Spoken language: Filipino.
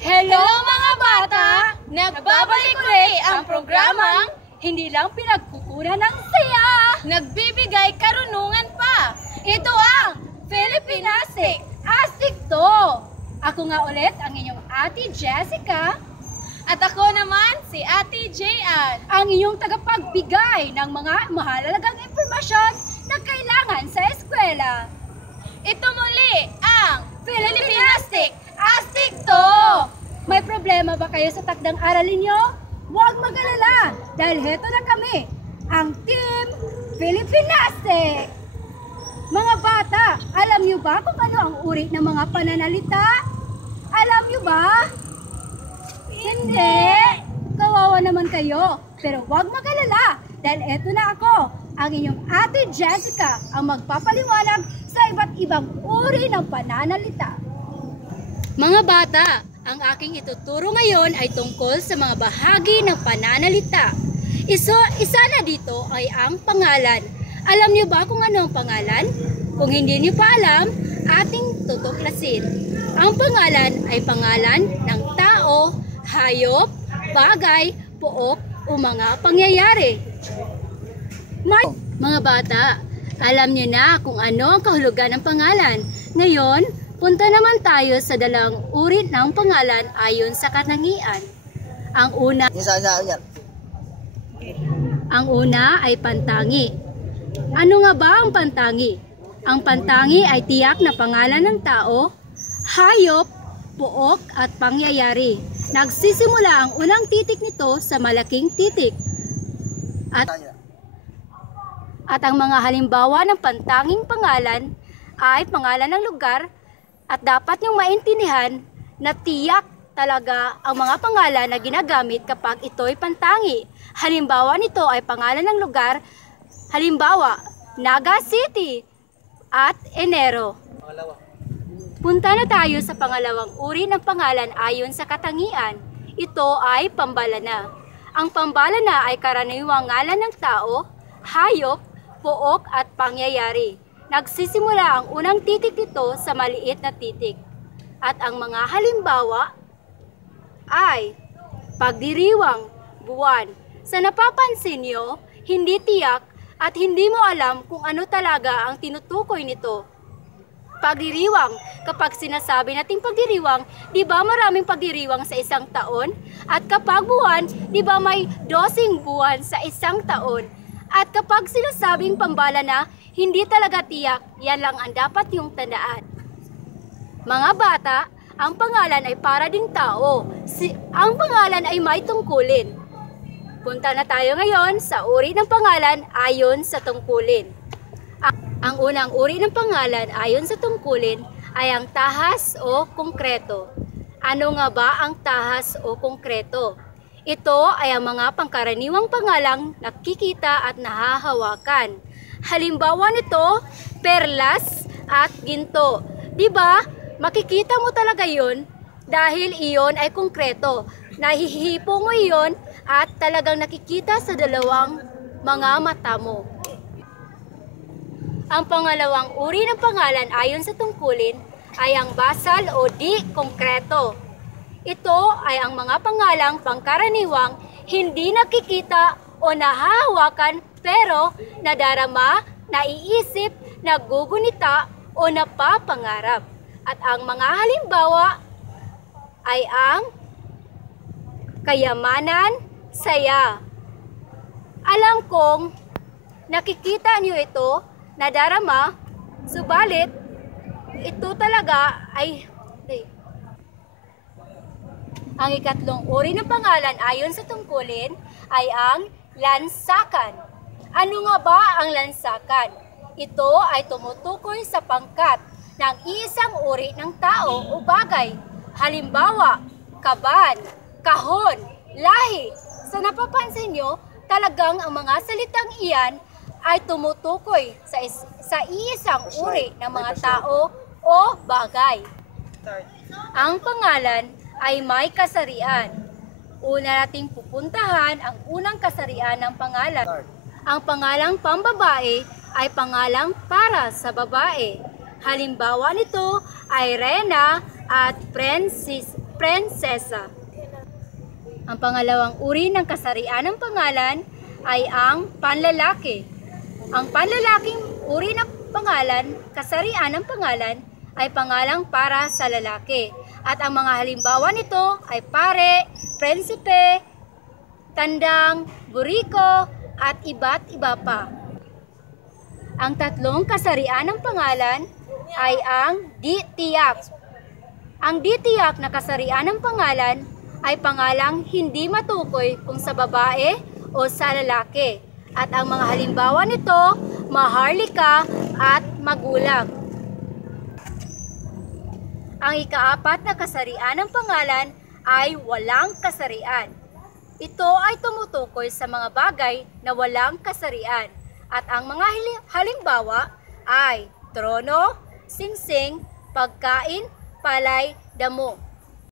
Hello mga bata! Nagbabalik ulit ang programang hindi lang pinagkukunan ng saya, nagbibigay karunungan pa. Ito ang Filipinastic Astig to! Ako nga ulit ang inyong Ate Jessica. At ako naman si Ate Jayan, ang inyong tagapagbigay ng mga mahalagang impormasyon na kailangan sa eskwela. Ito muli ang Filipinastic Astig to! May problema ba kayo sa takdang aralin nyo? Huwag mag-alala dahil heto na kami, ang Team Filipinastic! Mga bata, alam nyo ba kung ano ang uri ng mga pananalita? Alam nyo ba? Hindi! Kawawa naman kayo, pero huwag mag-alala dahil eto na ako, ang inyong Ate Jessica, ang magpapaliwanag sa iba't ibang uri ng pananalita. Mga bata, ang aking ituturo ngayon ay tungkol sa mga bahagi ng pananalita. Isa na dito ay ang pangalan. Alam niyo ba kung ano ang pangalan? Kung hindi niyo pa alam, ating tutuklasin. Ang pangalan ay pangalan ng tao, hayop, bagay, pook o mga pangyayari. Mga bata, alam niyo na kung ano ang kahulugan ng pangalan. Ngayon, punta naman tayo sa dalawang uri ng pangalan ayon sa katangian. Ang una ay pantangi. Ano nga ba ang pantangi? Ang pantangi ay tiyak na pangalan ng tao, hayop, pook at pangyayari. Nagsisimula ang unang titik nito sa malaking titik. At ang mga halimbawa ng pantanging pangalan ay pangalan ng lugar at dapat niyong maintindihan na tiyak talaga ang mga pangalan na ginagamit kapag ito'y pantangi. Halimbawa nito ay pangalan ng lugar, halimbawa, Naga City at Enero. Punta na tayo sa pangalawang uri ng pangalan ayon sa katangian. Ito ay pambalana. Ang pambalana ay karaniwang ngalan ng tao, hayop, pook at pangyayari. Nagsisimula ang unang titik nito sa maliit na titik. At ang mga halimbawa ay pagdiriwang, buwan. Sa napapansin nyo, hindi tiyak at hindi mo alam kung ano talaga ang tinutukoy nito. Pagdiriwang, kapag sinasabi nating pagdiriwang, di ba maraming pagdiriwang sa isang taon? At kapag buwan, di ba may 12 buwan sa isang taon? At kapag sinasabing pambalana, hindi talaga tiyak, yan lang ang dapat yung tandaan. Mga bata, ang pangalan ay para ding tao. Ang pangalan ay may tungkulin. Punta na tayo ngayon sa uri ng pangalan ayon sa tungkulin. Ang unang uri ng pangalan ayon sa tungkulin ay ang tahas o konkreto. Ano nga ba ang tahas o konkreto? Ito ay ang mga pangkaraniwang pangalang nakikita at nahahawakan. Halimbawa nito, perlas at ginto. Diba? Makikita mo talaga yun dahil iyon ay konkreto. Nahihipo mo iyon at talagang nakikita sa dalawang mga mata mo. Ang pangalawang uri ng pangalan ayon sa tungkulin ay ang basal o di konkreto. Ito ay ang mga pangalang pangkaraniwang hindi nakikita o nahahawakan pero nadarama, naiisip, nagugunita o napapangarap. At ang mga halimbawa ay ang kayamanan, saya. Alam kong nakikita niyo ito, nadarama, subalit ito talaga ay ang ikatlong uri ng pangalan ayon sa tungkulin ay ang lansakan. Ano nga ba ang lansakan? Ito ay tumutukoy sa pangkat ng isang uri ng tao o bagay. Halimbawa, kaban, kahon, lahi. Sa napapansin nyo, talagang ang mga salitang iyan ay tumutukoy sa isang uri ng mga tao o bagay. Ang pangalan ay may kasarian. Una nating pupuntahan ang unang kasarian ng pangalan. Ang pangalang pambabae ay pangalang para sa babae. Halimbawa nito ay Rena at prinsesa. Ang pangalawang uri ng kasarian ng pangalan ay ang panlalaki. Ang panlalaking uri ng pangalan, kasarian ng pangalan, ay pangalang para sa lalaki. At ang mga halimbawa nito ay pare, prinsipe, tandang, buriko, at iba't iba pa. Ang tatlong kasarian ng pangalan ay ang di-tiyak. Ang di-tiyak na kasarian ng pangalan ay pangalang hindi matukoy kung sa babae o sa lalaki. At ang mga halimbawa nito, maharlika at magulang. Ang ikaapat na kasarian ng pangalan ay walang kasarian. Ito ay tumutukoy sa mga bagay na walang kasarian. At ang mga halimbawa ay trono, singsing, pagkain, palay, damo.